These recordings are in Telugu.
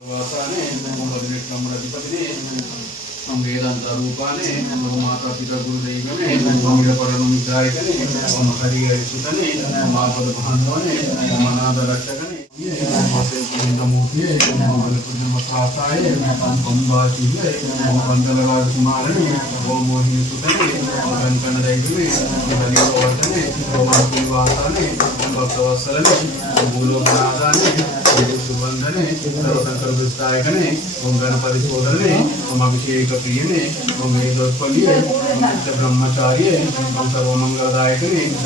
වාසානේ නමෝ හදිනෙක් නමර අධිපතිනේ මම වේදාන්ත රූපානේ නමෝ මාතා පිතා ගුරු දෙවියනේ නමෝ මිල පරම විදායකනේ නමෝ හරිය සුතනේ නමෝ මාපද භාන්වනේ නමෝ අනාද රක්ෂකනේ మనాద రక్షకని మూర్తి శాసాయ పంబాశివే పంతల రాజకుమారని ఓ మోహిని సుతని కంకణ దైవమే హరివర్ధనే వాసానే భక్తవత్సలని భూలోకనాథాన్ని సుబంధనే సర్వశంకర విస్తాయకనే ఓం గణపతి ఓం అభిషేక ఓం ఓం ఓం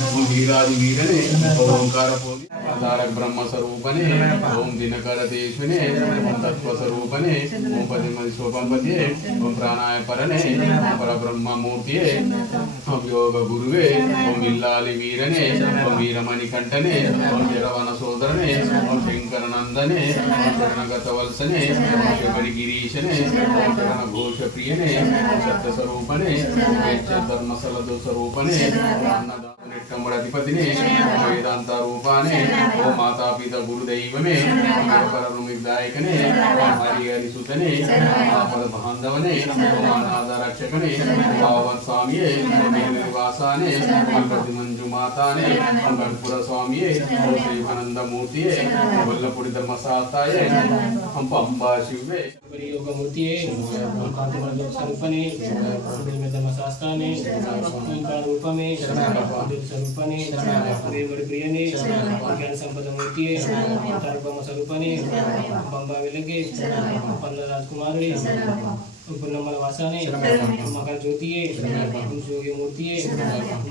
ఓం వీరాది ఓం ఓంకార బ్రహ్మ స్వరూపనే ఓం దినకర దేశునే ఓం తత్వ స్వరూపనే ఓం పదిమది శోభంపతియే ఓం ప్రాణాయ పరనే పరబ్రహ్మ మూర్తియే ఓం యోగ గురువే ఓం ఇల్లాలి వీరనే ఓం వీరమణి కంఠనే ఓం జరవన సోదరనే ఓం శంకర నందనే ఓం శరణగత వల్సనే ఓం శబరి గిరీశనే ఓం శరణ ఘోష ప్రియనే ఓం సత్య స్వరూపనే ఓం వేద్య ధర్మసలదు స్వరూపనే ఓం అన్నదాత ఓం వేదాంత రూపానే ఓం మాతాపిత గురుదైవమే ఓం నిరపరను మిగ్దాయకనే ఓం హరి హరి సుతనే ఆపద బాంధవనే ఓం అనాథ రక్షకనే భావన్ స్వామియే ఓం నివాసానే ఓం ప్రతి మంజు మాతానే ఓం గణపుర స్వామియే ఓం శ్రీమానంద మూర్తియే ఓం వల్లపుడి ధర్మశాస్త్రాయే ఓం పంబా శివే బరి యోగమూర్తియే కాంతివర్గ స్వరూపనే ధర్మ శాస్త్రాన్ని ఓంకార రూపమే అద్భుత స్వరూపనే దేవుడి ప్రియనే జ్ఞాన సంపద మూర్తియే తరబొమ్మ స్వరూపనే బంబా వెలగే పల్ల రాజకుమారుడి పున్నమ్మల వాసానే మకర జ్యోతియే జోగిమూర్తియే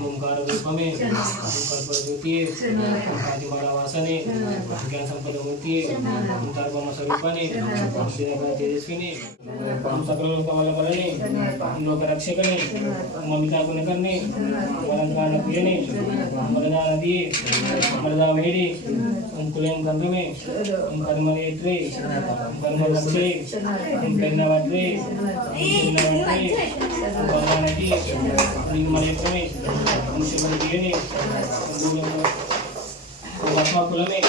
ఓంకార రూపమే కల్ప జ్యోతియే కాంతిమాల వాసనే జ్ఞాన సంపద మూర్తియే తరబొమ్మ స్వరూపనే దినకర తేజస్విని సకల లోక వల్ల బలని లోక రక్షకని మమితా గుణకర్ని వరంగాన ప్రియని మరదా నది మరదా వేడి కులేం గంధమే కర్మని ఎట్రి కర్మ రక్షే పెన్న వడ్రి చిన్న వడ్రి బలనటి మరి ఎక్కమే శివని ప్రియని ఆత్మ కులమే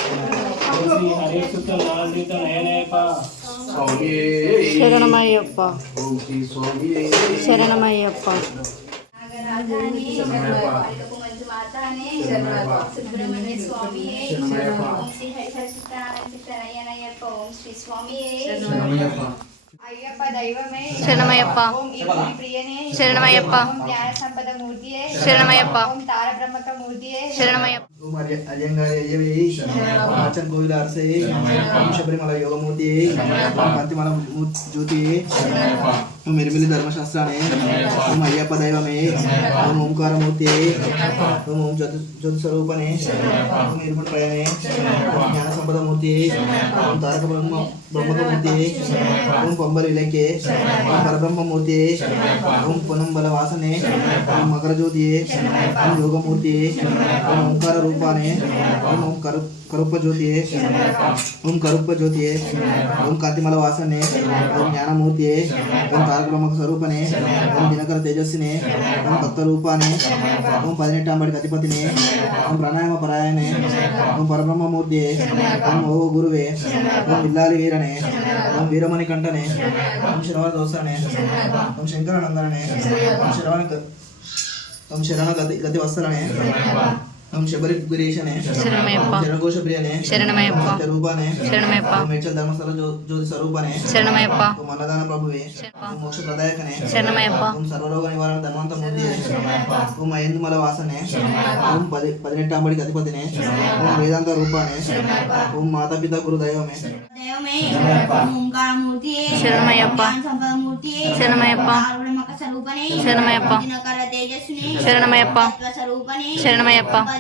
శ్రీ హరే సుత నారాయణ నయనయప స్వామియే శరణమయ్యప్ప ఓం శ్రీ స్వామియే శరణమయ్యప్ప నాగరాజాని పాలికపుమంచు మాతానే సుబ్రహ్మణ్య స్వామియే ఓం శ్రీ హరిహరిచిత్తనయ్యనయ్యప్ప ఓం శ్రీ స్వామియే అయ్యప్ప దైవమే శరణమయ్యప్ప. ప్రియనే శరణమయ్యప్ప. ఓం జ్ఞాన సంపద మూర్తియే శరణమయ్యప్ప. ఓం తార బ్రహ్మక మూర్తియే శరణమయ్యప్ప. ఆచన్ కోవిల అరసే శబరిమల యోగమూర్తి పంతిమల జ్యోతి ఓం ఎరిమిలి ధర్మశాస్త్రాన్ని ఓం అయ్యప్ప దైవమే ఓం ఓంకారమూర్తి ఓం ఓం జ్యోతి జ్యోతి స్వరూపనే ఓం ఇరుముడి ప్రయాణే ఓం జ్ఞాన సంపద మూర్తి ఓం తారక బ్రహ్మ బ్రహ్మకమూర్తి ఓం పంబలి విలంకే ఓం పరబ్రహ్మమూర్తి ఓం పొనంబల వాసనే ఓం మకర జ్యోతి ఓం యోగమూర్తి ఓం ఓంకార రూపానే ఓం ఓం కరు కరుప్ప ఓం కరుప్ప ఓం కాంతిమల వాసనే ఓం జ్ఞానమూర్తి ఓం తారక బ్రహ్మ స్వరూపనే ఓం దినకర తేజస్వినే ఓం భక్త రూపానే ఓం పదినెట్టాంబడి అధిపతిని ఓం ప్రాణాయామ పరాయణే ఓం పరబ్రహ్మమూర్తి ఓం ఓ గురువే ఓం ఇల్లాలి వీరనే ఓం వీరమణి కంఠనే ఓం శ్రవణ దోసనే ఓం శంకరానందనే ఓం శ్రవణ ఓం శరణ గతి గతి వస్త్రనే శబరి గిరీశనే శరణమయ్యప్ప. ఓం శరణఘోష ప్రియనే. శరణమయ్యప్ప. ఓం రూపానే శరణమయ్యప్ప. ఓం మేడ్చల్ ధర్మస్థల జ్యో- జ్యోతి స్వరూపనే శరణమయ్యప్ప. ఓం అన్నదాన ప్రభువే. ఓం మోక్ష ప్రదాయకనే శరణమయ్యప్ప. ఓం సర్వరోగ నివారణ ధన్వంత మూర్తి ఓం అయందుమల వాసనే. ఓం పది పదినెట్టాంబడి అధిపతినే. ఓం వేదాంత రూపానే. ఓం మాతాపిత గురు దైవమే దైవమే ఓంకారమూర్తియే శరణమయ్యప్ప. జ్ఞాన సంపద మూర్తియే శరణమయ్యప్ప. తార బ్రహ్మక స్వరూపనే శరణమయ్యప్ప. దినకర తేజస్విని శరణమయ్యప్ప. తత్వ స్వరూపనే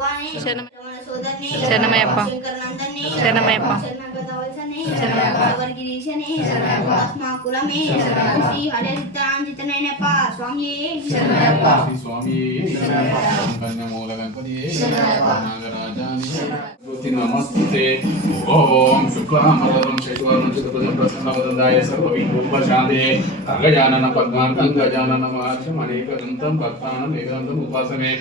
జగన్మోహనే శరణమయ్యప్ప. మోహన రూపానే శరణ- రమణ సోదరనే శరణమయ్యప్ప. శంకరనందనే శరణమయ్యప్ప. శరణగత వలసనే శ్రీనివాసనే గిరీశనే మా కులమే శ్రీ హరితాంజితనైనప్ప స్వామి శ్రీ స్వామి కన్యమూల గణపతి నాగరాజాని నమస్తే ఓం శుక్లాంబరం శశివరం చతుర్భుజం ప్రసన్నవదందాయ సర్వవిఘ్నోపశాంతే అగజానన పద్మాంతం గజానన మహర్షం అనేకదంతం భక్తానం ఏకదంతం ఉపాసమే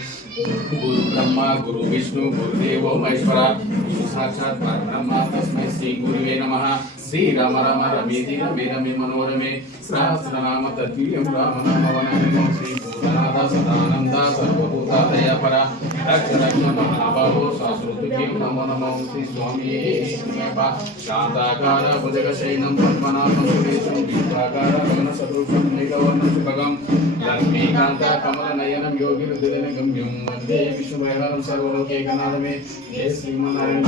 గురు బ్రహ్మ గురు విష్ణు గురుదేవో మహేశ్వర గురు సాక్షాత్ పరబ్రహ్మ తస్మై శ్రీ గురువే నమః శ్రీ రామ రామ రమేతి రమే రమే మనోరమే సహస్రనామ తద్వీయం రామ నామ వనమే శ్రీ భూతనాథ సదానంద సర్వభూతాదయపర రక్షరక్ష మహాబాహో శాశ్వతుభ్యం నమో నమో శ్రీ స్వామి శాంతాకార భుజగ శయనం పద్మనాభం సురేశం దీపాకార గమన సదృశం మేఘవర్ణ శుభగం లక్ష్మీకాంత కమల నయనం యోగి హృదయ గమ్యం వందే విష్ణుభైరవం సర్వలోకేకనాథమే జయ శ్రీమన్నారాయణ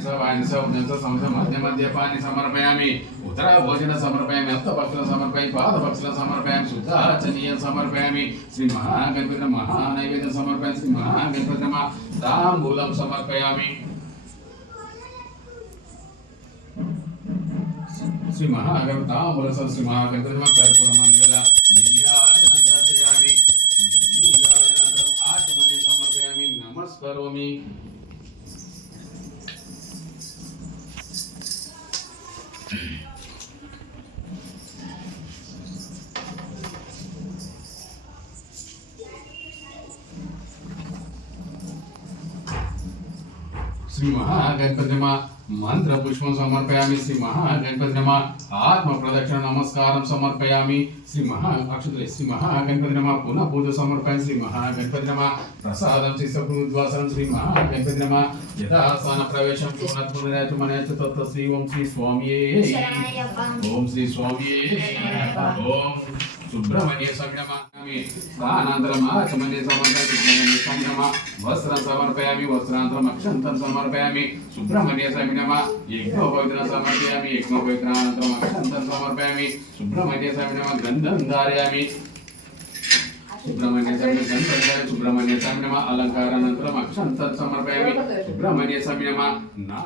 జయ శ్రీరామ శ్రీ స్వామి ఓం మధ్య మధ్య పాని సమర్పయామి ఉత్తర భోజన సమర్పయామి హస్త పక్షుల సమర్పయామి పాద పక్షుల సమర్పయామి శుద్ధ ఆచనీయ సమర్పయామి శ్రీ మహాగణపతి మహా నైవేద్యం సమర్పయామి శ్రీ మహాగణపతి నమ తాంబూలం సమర్పయామి శ్రీ మహాగణపతి తాంబూల శ్రీ మహాగణపతి నమ కర్పూర మంగళ నీరాజనం దర్శయామి నీరాజనంతరం ఆచమనే సమర్పయామి నమస్కరోమి శ్రీ మహాగణపతి నమ మంత్ర పుష్పం సమర్పయామి శ్రీ మహాగణపతి నమ ఆత్మ ప్రదక్షిణ నమస్కారం సమర్పయామి శ్రీ మహా అక్షతులే శ్రీ మహాగణపతి నమ పునః పూజ సమర్పయామి శ్రీ మహాగణపతి నమ ప్రసాదం శిశుద్వాసనం శ్రీ మహాగణపతి నమ యథాస్థాన ప్రవేశం పునఃపునరాచమనేత తత్వ శ్రీ ఓం శ్రీ స్వామియే ఓం శ్రీ స్వామియే ఓం సుబ్రహ్మణ్య సంయమామి స్థానాంతరం ఆచమన్య సమర్పయామి సుబ్రహ్మణ్య సంయమ వస్త్రం సమర్పయామి వస్త్రాంతరం అక్షంతం సమర్పయామి సుబ్రహ్మణ్య సంయమ యజ్ఞోపవిత్రం సమర్పయామి యజ్ఞోపవిత్రానంతరం అక్షంతం సమర్పయామి సుబ్రహ్మణ్య సంయమ గంధం ధారయామి సుబ్రహ్మణ్య సంయమ గంధం ధారయామి సుబ్రహ్మణ్య సంయమ అలంకారానంతరం అక్షంతం సమర్పయామి సుబ్రహ్మణ్య సంయమ నా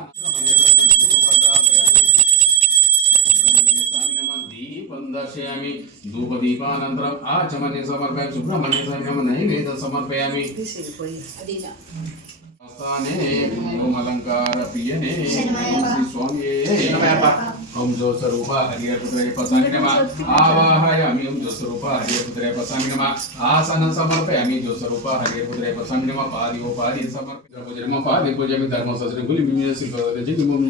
దీపం దర్శయామి ధూపదీపానంతరం ఆచమనే సమర్పయామి సుబ్రహ్మణ్య సంయమ నైవేద్యం సమర్పయామి స్థానే ఓం అలంకార ప్రియనే శ్రీ స్వామియే ఓం జో స్వరూప హరియపుత్రయ పసామి నమ ఆవాహయామి ఓం జో స్వరూప హరియపుత్రయ పసామి నమ ఆసనం సమర్పయామి జో స్వరూప హరియపుత్రయ పసామి నమ పాది ఓ పాది సమర్పయ పూజమ పాది పూజామి ధర్మ ససన గులి మిమియ శిల్ప జింగి ముం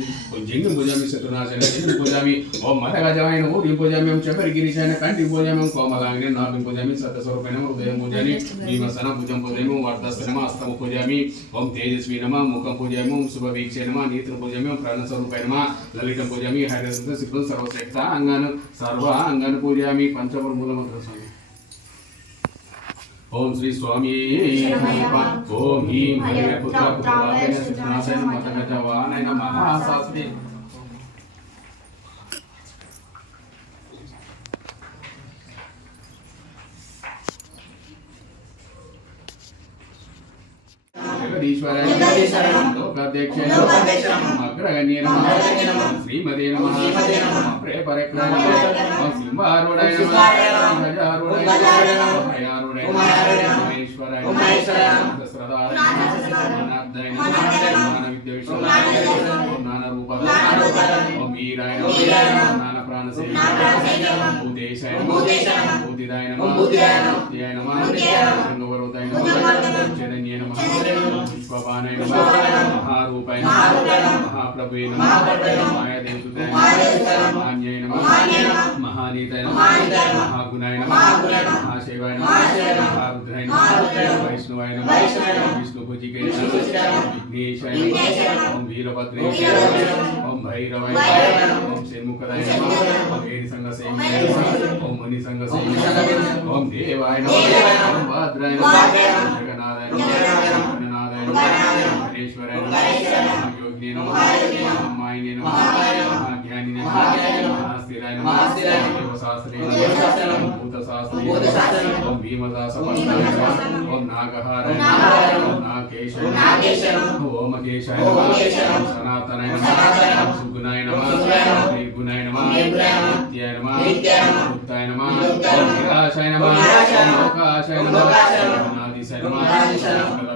జింగి పూజామి శత్రునాశన జింగి పూజామి ఓం మరగజాయన ఓం పూజామి ఓం చపరి గిరిశాన కంటి పూజామి ఓం కోమలాంగిని నాభి పూజామి సత్య స్వరూపేణ హృదయం పూజామి భీమసన భుజం పూజామి ఓం వర్ధస్తనమ హస్తమ పూజామి ఓం తేజస్వి నమ ముఖం పూజామి ఓం శుభ వీక్షే నమ నేత్ర పూజామి ఓం ప్రాణ స్వరూపే నమ లలితం పూజామి హరిత సిద్ధం సర్వశ్రేష్ఠ అంగాను సర్వ అంగాను పూజామి పంచపర మూల మంత్ర స్వామి ఓం శ్రీ స్వామి. ఓం హీం హరి పుత్ర పుత్రాయ సిద్ధనాశయ మత గజ వానయ మహాశాస్త్రి జగదీశ్వరాయ జగదీశ్వరాయ లోకాధ్యక్షాయ లోకాధ్యక్షాయ అగ్రగణ్య నమః అగ్రగణ్య నమః శ్రీమతే నమః శ్రీమతే నమః ప్రేపరక్రాయ ప్రేపరక్రాయ నమః సింహారూఢాయ నమః సింహారూఢాయ నమః గజారూఢాయ నమః నమః భయారూఢాయ ఉమారూఢాయ నమః మహేశ్వరాయ ఓం మహేశ్వరాయ సహస్రదాయ నమః జ్ఞాన విద్య విద్య విశ్వదాయ విశ్వదాయ ఓం వీరాయ జ్ఞాన ప్రాణసేన జ్ఞాన ప్రాణసేన ఓం నమః భూతేశాయ ఓం నమః భూతిదాయ నమః భూతిదాయ నమః భూత్యాయ నమః భూత్యాయ నమః భుజంగవరోధాయ భుజంగవరోధాయ నమః నమః చరణ్యే నమః చరణ్యే నమః పుష్పపానాయ పుష్పపానాయ నమః నమః మహారూపాయ మహారూపాయ నమః నమః మహాప్రభువే మహాప్రభువే నమః నమః మాయాదేవసుతాయ మాయాదేవసుతాయ నమః నమః మహాన్యాయ నమః మహాన్యాయ నమః మహానీతాయ నమః మహానీతాయ నమః మహాగుణాయ నమః మహాగుణాయ నమః మహాశివాయ నమః మహాశివాయ నమః మహారుద్రాయ మహారుద్రాయ నమః నమః వైష్ణవాయ నమః వైష్ణవాయ నమః విష్ణుభుజికే విష్ణుభుజికాయ నమః నమః విఘ్నేశాయ విఘ్నేశాయ నమః నమః ఓం వీరభద్రే ఓం వీరభద్రే నమః ఓం భైరవాయ భైరవాయ నమః నమః ఓం షణ్ముఖదాయ షణ్ముఖదాయ నమః నమః ఓం వేణి సంగ ఓం వేణి సంగ ఓం ముని సంగ ఓం ముని సంగ ఓం దేవాయ దేవాయ నమః నమః ఓం భద్రాయ భద్రాయ నమః నమః జగన్నాథాయ జగన్నాథాయ నమః నమః గణనాథాయ గణనాథాయ నమః నమః హరేశ్వరాయ హరేశ్వరాయ నమః నమః మహాయోగినే నమః మహాయోగినే నమః మహామాయినే నమః మహామాయినే నమః మహాజ్ఞానినే నమః మహాజ్ఞానినే నమః మహాస్థిరాయ నమః మహాస్థిరాయ నమః దేవశాస్త్రే దేవశాస్త్రే నమః నమః భూతశాస్త్రే భూతశాస్త్రే నమః ఓం భీమదాస ఓం నమః ఓం నాగహారాయ ఓం నాగహారాయ నమః ఓం సనాతనాయ నమః సుగుణాయ నమః నిర్గుణాయ నమః నిత్యాయ నమః ముక్తాయ నమః నిరాశాయ నమః లోకాశాయ నమః అనాదిశాయ నమః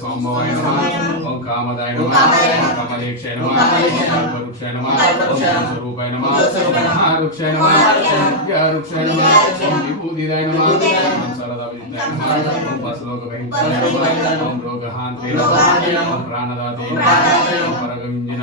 సోమవాయ నమః ఓం కామదాయ నమః ఓం కమలేక్షాయ నమః ఓం కల్పవృక్షాయ నమః ఓం స్వరూపాయ నమః ఓం మహావృక్షాయ నమః ఓం విద్యావృక్షాయ నమః ఓం విభూతిదాయ నమః ఓం సరదావిద్యాయ నమః ఓం పశులోక వహించాయ నమః ఓం రోగహాంతే నమః ఓం ప్రాణదాతే నమః ఓం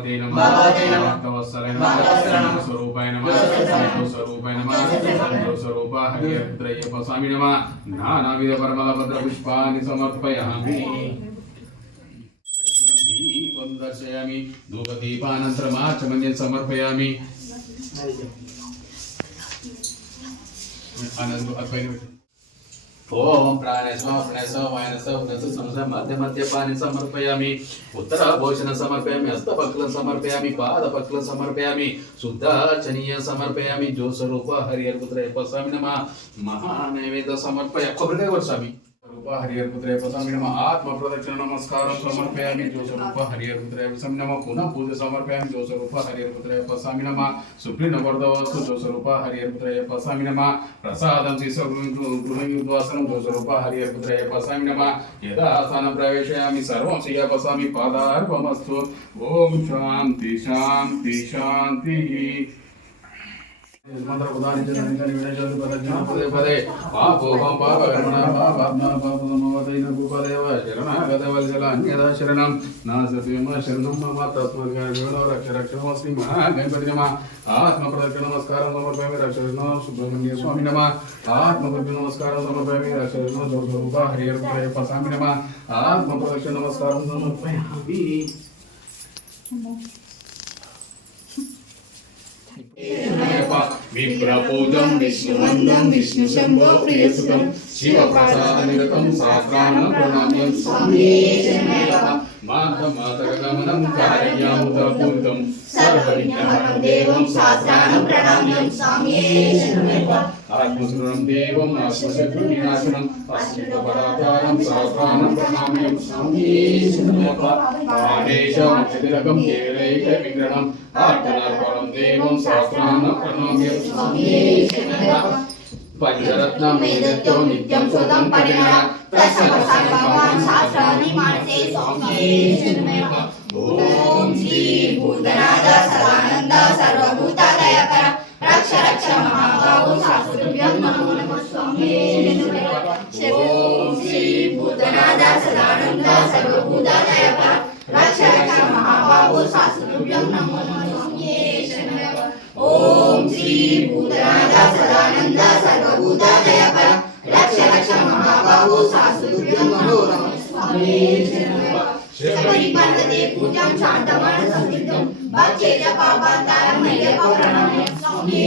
భగవతే నమః. భక్తవత్సలాయ నమః. స్వరూపాయ నమః. ఓం స్వరూపాయ నమః. ఓం స్వరూప హరిద్రయ్యప్ప స్వామి నమః. నానావిధ పుష్పాన్ని సమర్పయామి. దీపం దర్శయామి ధూపదీపానంతరమాచమన్యం సమర్పయామి పెట్టు. ఓం ప్రాణేశ్వ ప్రణేశ వాయనస ఉదస సంస మధ్య మధ్య పాని సమర్పయామి. ఉత్తర భోజన సమర్పయామి హస్తపక్లం సమర్పయామి పాదపక్లం సమర్పయామి శుద్ధార్చనీయ సమర్పయామి జ్యోస్వరూప హరిహరపుత్ర స్వామి నమ. మహానైవేద్య సమర్పయ కొబ్బరికాయ స్వామి. రూప హరిహరపుత్ర స్వామి నమ ఆత్మ ప్రదక్షిణ నమస్కారం సమర్పయామి జ్యోస్వరూప హరిహరపుత్ర స్వామి నమ పునః పూజ సమర్పయామి జ్యోస్వరూప హరిహరపుత్ర స్వామి నమ సుప్రీణ వరదవస్తు జ్యోస్వరూప హరిహరపుత్ర స్వామి నమ ప్రసాదం గృహయుద్వాసనం జ్యోస్వరూప హరిహరపుత్ర స్వామి నమ యదా ఆస్థానం ప్రవేశయామి సర్వం శ్రీయపస్వామి పాదార్పమస్తు ఓం శాంతి శాంతి శాంతి మంత్ర ఉదాహరించండి వినజలు పదజ్ఞ పదే పదే పాపోహం పాప కర్మణ పాపాత్మ పాపమవదైన భూపదేవ శరణాగత వల్సల అన్యదా శరణం నా సత్యమ శరణం మమ తత్వజ్ఞాన రక్ష రక్షణ శ్రీ మహాగణపతి నమ ఆత్మ ప్రదక్షిణ నమస్కారం. సమర్పయామి రక్షణ సుబ్రహ్మణ్య స్వామి నమ ఆత్మ ప్రదక్షిణ నమస్కారం సమర్పయామి రక్షణ జోగరూప హరిహర స్వామి నమ. ఆత్మ ప్రదక్షిణ నమస్కారం సమర్పయామి విప్రపూజం విష్ణువందం విష్ణు శంభో ప్రియసుతం శివ ప్రసాద నిరతం శాస్త్రాణ ప్రణామ్యం. మాత మాతక గమనం కార్యాముదపూరితం సర్వవిజ్ఞానం దేవం శాస్త్రాణం ప్రణామ్యం. ఆత్మస్మరణం దేవం ఆత్మశత్రు వినాశనం అస్మిత పదార్థానం శాస్త్రాణం ప్రణామ్యం ఆదేశం కేవలైక విగ్రహం ఆత్మనార్పణం దేవం శాస్త్రాణం ప్రణామ్యం పంచరత్నం నిత్యం పరిమళ మానసే ఓం శ్రీ భూతనాథ సదానంద ఓం శ్రీ భూతనాథ సదానంద సర్వభూతాదయకర రక్ష రక్ష మహాబాహు శాస్త్రుభ్యం నమో నమః స్వామి ఓం శ్రీ భూతనాథ సదానంద సర్వభూతాదయకర రక్ష రక్ష మహాబాహు శాస్త్రుభ్యం నమో నమః స్వామి శబరి పర్వతే పూజాం శాంతమాన సంసిద్ధం భక్తేజ పాపాంతరం మయ్యప్ప ప్రణామం స్వామి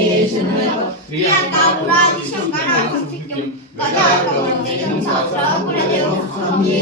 ప్రియాంకాపురాదిశం గణాహం సిద్ధిం గజాకవందేయం సహస్రాకులదేవం స్వామి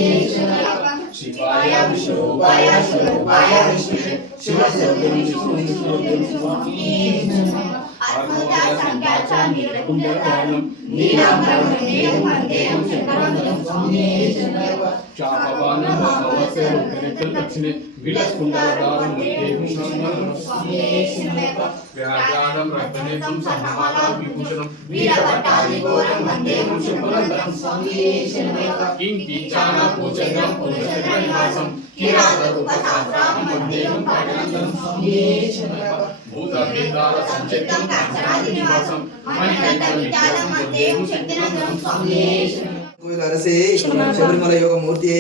आत्मजा संख्याचा निर्गुण धारणं नीलांबरं नेयं वन्देयं शङ्करं स्वामिने शरणं चापवानं भवसे रुद्रितं दक्षिणे विलसकुण्डलदानं देवं शरणं स्वामिने शरणं व्याजानं रत्ननेतं सहमाला विभूषणं वीरवट्टादि घोरं वन्देयं शङ्करं स्वामिने शरणं किं किञ्चाना पूजनं पूजनं निवासं किरातरूपशास्त्रां वन्देयं पाटलं स्वामिने शरणं భూత వేదాల సంచితం కాంచనాది నివాసం మణికంఠ విద్యాలం వందేయం శక్తినందనం స్వామి. అరసే శబరిమల యోగ మూర్తి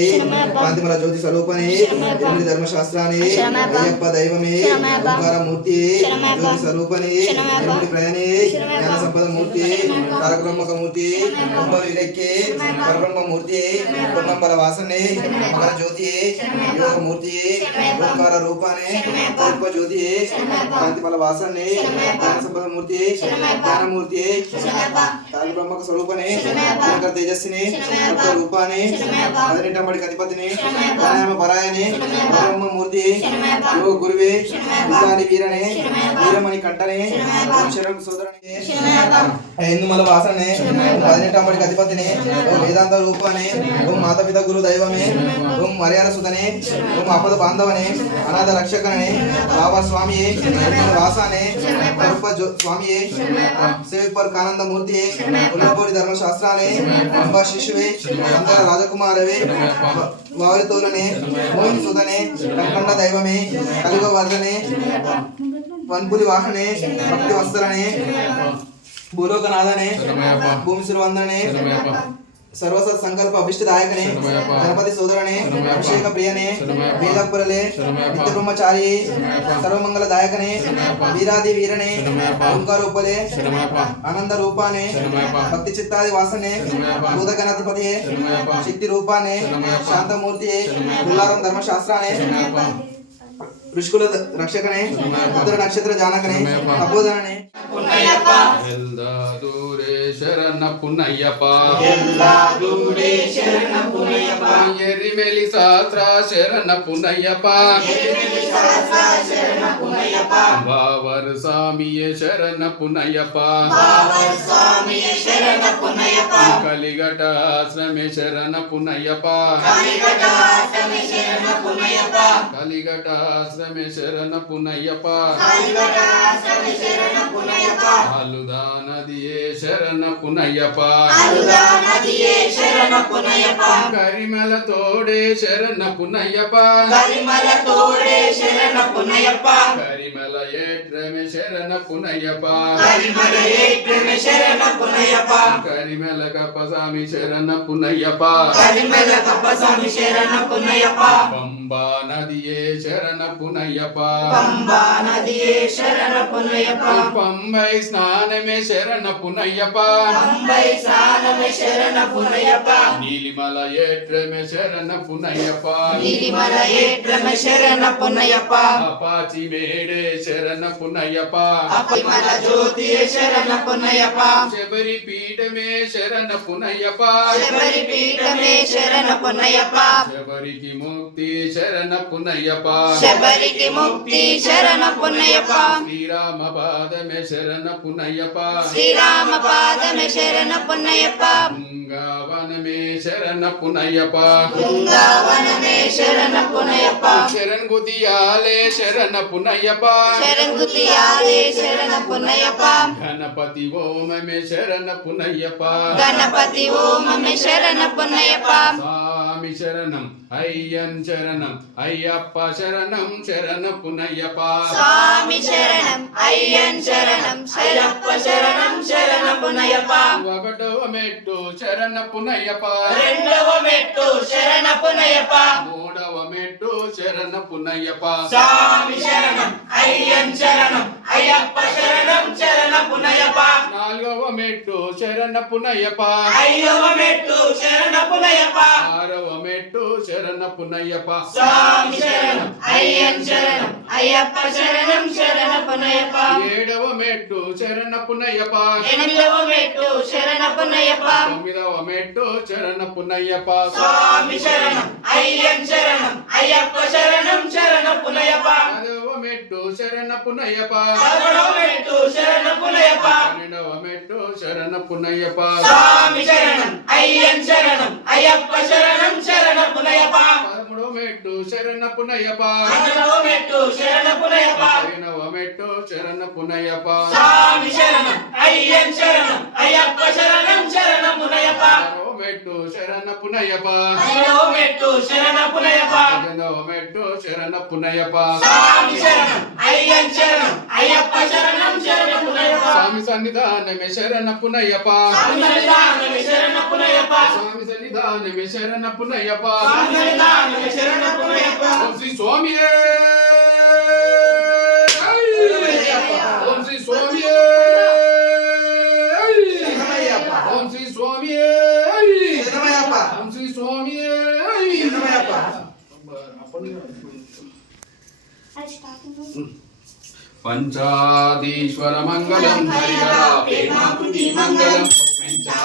కాంతిమల జ్యోతి స్వరూపనే ఎనిమిది ధర్మశాస్త్రాన్ని అయ్యప్ప దైవమే ఓంకార మూర్తి జ్యోతి స్వరూపనే ఎనిమిది ప్రయాణి జ్ఞాన సంపద మూర్తి తారకబ్రహ్మక మూర్తి కుంభ విలక్కి పరబ్రహ్మ మూర్తి పొన్నంబల వాసనే మకర జ్యోతి యోగ మూర్తి ఓంకార రూపానే రూప జ్యోతి కాంతిమల వాసనే జ్ఞాన సంపద మూర్తి జ్ఞానమూర్తి తారకబ్రహ్మక స్వరూపనే తేజస్సిని రూపాన్ని పదినెట్టంబడికి అధిపతిని ప్రాణాయామ పరాయని బ్రహ్మ మూర్తి గురువే విజాని వీరనే వీరమణి కంటనే శరం సోదరుని ఎందుమల వాసనే పదినెట్టంబడికి అధిపతిని ఓం వేదాంత రూపాన్ని ఓం మాతపిత గురు దైవమే ఓం మర్యాద సుధనే ఓం అపద బాంధవనే అనాథ రక్షకనే బాబా వాసానే స్వామియే సేవిపర్ కానంద ఉల్లపూరి ధర్మశాస్త్రాలే అంబా శిశువే అందర రాజకుమారవే వారితోలనే మోహిని సుధనే కంకండ దైవమే కలిగ వదలనే వన్పులి వాహనే భక్తి వస్త్రనే భూలోకనాథనే భూమి సురవందనే ಸರ್ವಸತ್ ಸಂಕಲ್ಪ ಅಭಿಷ್ಟದಾಯಕನೇ ಗಣಪತಿ ಸೋದರನೇ ಅಭಿಷೇಕ ಪ್ರಿಯನೇ ವೇದಪುರಲೆ ನಿತ್ಯ ಬ್ರಹ್ಮಚಾರಿ ಸರ್ವಮಂಗಲ ದಾಯಕನೇ ವೀರಾದಿ ವೀರನೇ ಓಂಕಾರ ಆನಂದ ರೂಪಾನೇ ಭಕ್ತಿ ಚಿತ್ತಾದಿ ವಾಸನೆ ಭೂತಗಣಾಧಿಪತಿಯೇ ಶಕ್ತಿ ರೂಪಾನೇ ಶಾಂತಮೂರ್ತಿಯೇ ಉಲ್ಲಾರಂ ಧರ್ಮಶಾಸ್ತ್ರನೇ ಋಷಿಕುಲ ರಕ್ಷಕನೇ ಭದ್ರ ನಕ್ಷತ್ರ ಜಾನಕನೇ ತಪೋಧನನೇ ಎಲ್ಲಾ ದೂರೇ ಶರಣ ಪುನಯ್ಯಪ್ಪ ಎರಿಮೆಲಿ ಶಾಸ್ತ್ರ ಶರಣ ಪುನಯ್ಯಪ್ಪ ಬಾವರ್ ಸ್ವಾಮಿಯೇ ಶರಣ ಪುನಯ್ಯಪ್ಪ ಕಲಿಘಟ ಆಶ್ರಮೆ ಶರಣ ಪುನಯ್ಯಪ್ಪ ಕಲಿಘಟ ಆಶ್ರಮೆ ಶರಣ ಪುನಯ್ಯಪ್ಪ ಹಾಲುದಾ ನದಿಯೇ ಶರಣ శరణపునయ్యప్ప కరిమల తోడే శరణపునయ్యప్ప కరిమల తోడే శరణపునయ్యప్ప కరిమల ఏట్రమే శరణపునయ్యప్ప కరిమల ఏట్రమే శరణపునయ్యప్ప కరిమల కప్పసామి శరణపునయ్యప్ప కరిమల కప్పసామి శరణపునయ్యప్ప పంబా నదియే శరణపునయ్యప్ప పంబా నదియే శరణపునయ్యప్ప పంబై స్నానమే శరణపునయ్యప్ప నీలిమల ఏట్రమే శరణ పునయప నీలిమల ఏట్రమే శరణ పునయప అపాచి మేడే శరణ పునయప అపమల జ్యోతి శరణ పునయప శబరి పీఠమే శరణ పునయప శబరి పీఠమే శరణ పునయప శబరికి ముక్తి శరణ పునయప శబరికి ముక్తి శరణ పునయప శ్రీరామ పాదమే శరణ పునయప శ్రీరామ పాద శరణ శరణ పున్నయప్ప బృందావనమే శరణ పునయప్ప బృందావనమే శరణ పునయప్ప శరణ్ గుదియాలే శరణ పునయప్ప శరణ్ గుదియాలే శరణ పునయప్ప గణపతి ఓమమే శరణ శరణ పునయప్ప స్వామి శరణం అయ్యన్ శరణం అయ్యప్ప శరణం శరణ పునయ్యప స్వామి శరణం అయ్యన్ శరణం అయ్యప్ప శరణం శరణ పునయ్యప ఒకటవ మెట్టు శరణ పునయ్యప రెండవ మెట్టు శరణ పునయ్యప మూడవ మెట్టు శరణ పునయ్యప స్వామి శరణం అయ్యన్ శరణం అయ్యప్ప శరణం శరణ పునయప నాలుగవ మెట్టు శరణ పునయ్యప్ప ఐదవ మెట్టు శరణ పునయప ఆరవ మెట్టు శరణ పునయ్యప్ప స్వామి శరణం అయ్యన్ శరణం అయ్యప్ప శరణం శరణ పునయప ఏడవ మెట్టు శరణ పునయ్యప్ప ఎనిమిదవ మెట్టు శరణ పునయప తొమ్మిదవ మెట్టు శరణ పునయ్యప్ప స్వామి శరణం అయ్యన్ శరణం అయ్యప్ప శరణం శరణ పునయప పదవ మెట్టు శరణ పునయ్యప్ప పదకొండవ మెట్టు శరణ పునయప పన్నెండవ మెట్టు శరణ పునయ్యప్ప స్వామి శరణం అయ్యన్ శరణం అయ్యప్ప శరణం శరణ పునయప పదమూడవ మెట్టు శరణ పునయ్యప్ప పదకొండవ మెట్టు శరణ పునయప పదిహేనవ మెట్టు శరణ పునయ్యప్ప స్వామి శరణం అయ్యన్ శరణం అయ్యప్ప శరణం శరణ పునయప మెట్టు శరణ పునయ్యప్ప పదకొండవ మెట్టు శరణ పునయప. పద్దెనిమిదవ మెట్టు శరణ శరణప్పునయ్యప్ప స్వామి శరణం అయ్యం శరణం అయ్యప్ప శరణం శరణపునయ్యప్ప స్వామి సన్నిధానమే శరణప్పునయ్యప్ప స్వామి సన్నిధానమే శరణపునయ్యప్ప స్వామి సన్నిధానమే శరణప్పునయ్యప్ప స్వామి సన్నిధానమే శరణపునయ్యప్ప ఓం శ్రీ స్వామియే. ఓం శ్రీ స్వామియే శరణమయ్యప్ప. ఓం శ్రీ స్వామియే శరణమయ్యప్ప. ఓం శ్రీ స్వామియే శరణమయ్యప్ప. పంచాదీశ్వర మంగళం హరిహర ప్రేమాకృతి మంగళం. పంచా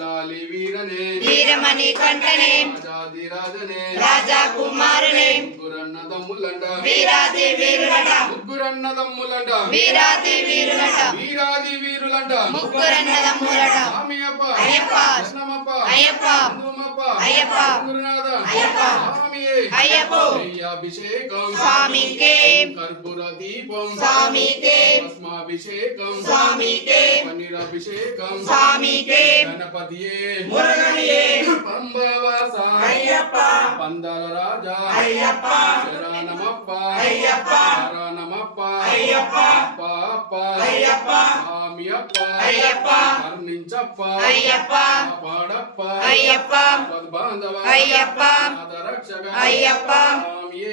లాలి వీరనే. వీరమణి కంటనే రాజాదిరాజనే రాజా కుమారునే. ముగ్గురన్న తమ్ములంట వీరాది వీరులట. వీరాది వీరులట. వీరాది వీరులంట ముగ్గురన్నదమ్ములట స్వామి అప్ప అయ్యప్ప. కృష్ణమప్ప అయ్యప్ప. కుంకుమప్ప అయ్యప్ప. గురునాథ అయ్యప్ప. స్వామియే అయ్యప్ప. అభిషేకం స్వామికే. కర్పూర దీపం స్వామికే. భస్మాభిషేకం స్వామికే. పన్నీరాభిషేకం స్వామికే. గణపతియే మురగనియే. పంబవాస అయ్యప్ప. పందల రాజా అయ్యప్ప. శరణమప్ప అయ్యప్ప. శరణమప్ప అయ్యప్ప. పాప అయ్యప్ప. స్వామి అప్ప అయ్యప్ప. కర్ణించప్ప అయ్యప్ప. పాడప్ప అయ్యప్ప. బాంధవ అయ్యప్ప. రక్షక అయ్యప్ప. స్వామియే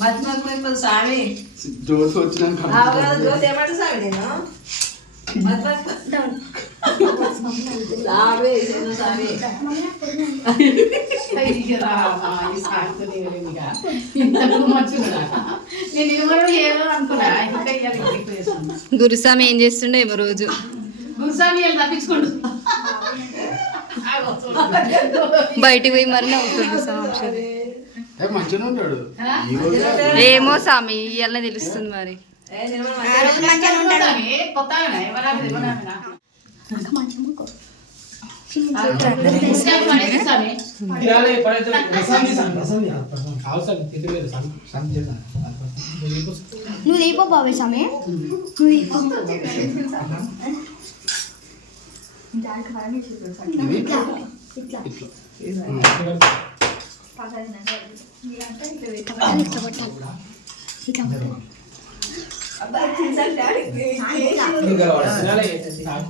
మధ్య మధ్య స్వామి. జోడ్స్ వచ్చినాక ఆవుల జ్యోతి ఏమంటే స్వామి నేను. మధ్య గురుస్వామి ఏం చేస్తుండే ఏమో రోజు. గురుస్వామి వీళ్ళు తప్పించుకోండు. బయటికి పోయి మరి నవ్వుతుంది ఉంటాడు. ఏమో స్వామి ఇవాళ తెలుస్తుంది మరి. ఏ నిర్మల కొత్తగా నువ్వు దీపో బాబాయ్ స్వామి. నువ్వు దీపో.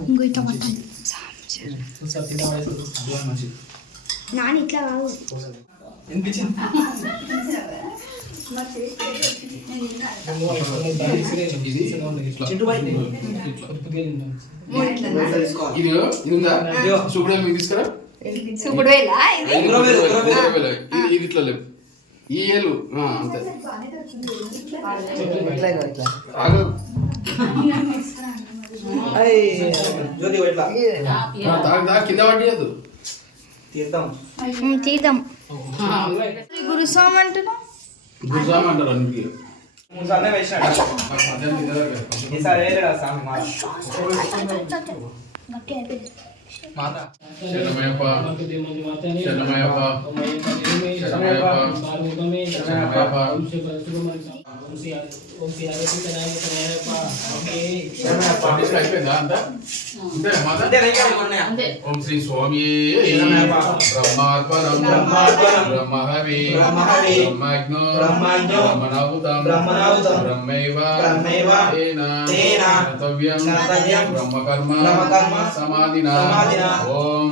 ఇంకో ఇట్లా పట్టాలి తినవాలి నాని ఇట్లా కాదు. చూపుడు ఇది? ఇట్లా లేవు ఈ ఏలు ఆ, అంతే జ్యోతి ఇట్లా కింద పట్టేయద్దు తీర్థం తీద్దాం. గురుస్వామి అంటున్నా? గురుస్వామి అంటారు శరణమయ్యప్ప శరణమయ్యప్ప. పట్టించి అయిపోయిందా అంతా అంతే మాత అంతే రైగా ఉన్నాయి ఓం శ్రీ స్వామి శరణమయ్యప్ప. బ్రహ్మార్పణం బ్రహ్మార్పణం. బ్రహ్మహవి బ్రహ్మహవి. బ్రహ్మజ్ఞో బ్రహ్మజ్ఞో. బ్రహ్మణాహుతం బ్రహ్మణాహుతం. బ్రహ్మైవ బ్రహ్మైవ. తేన తేన. కర్తవ్యం కర్తవ్యం. బ్రహ్మకర్మ బ్రహ్మకర్మ. సమాధినా సమాధినా. ఓం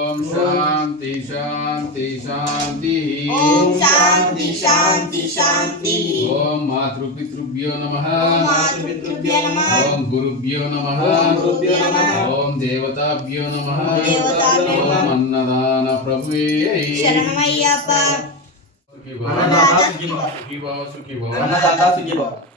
शांति शांति शांति ओम शांति शांति शांति ओम मातृपितृभ्यो नमः मातृपितृभ्यो नमः ओम गुरुभ्यो नमः गुरुभ्यो नमः ओम देवताभ्यो नमः देवताभ्यो नमः ओम अन्नदान प्रभुवे शरणमय्यप्पा सुखी भव सुखी सुखी भव अन्नदाता सुखी भव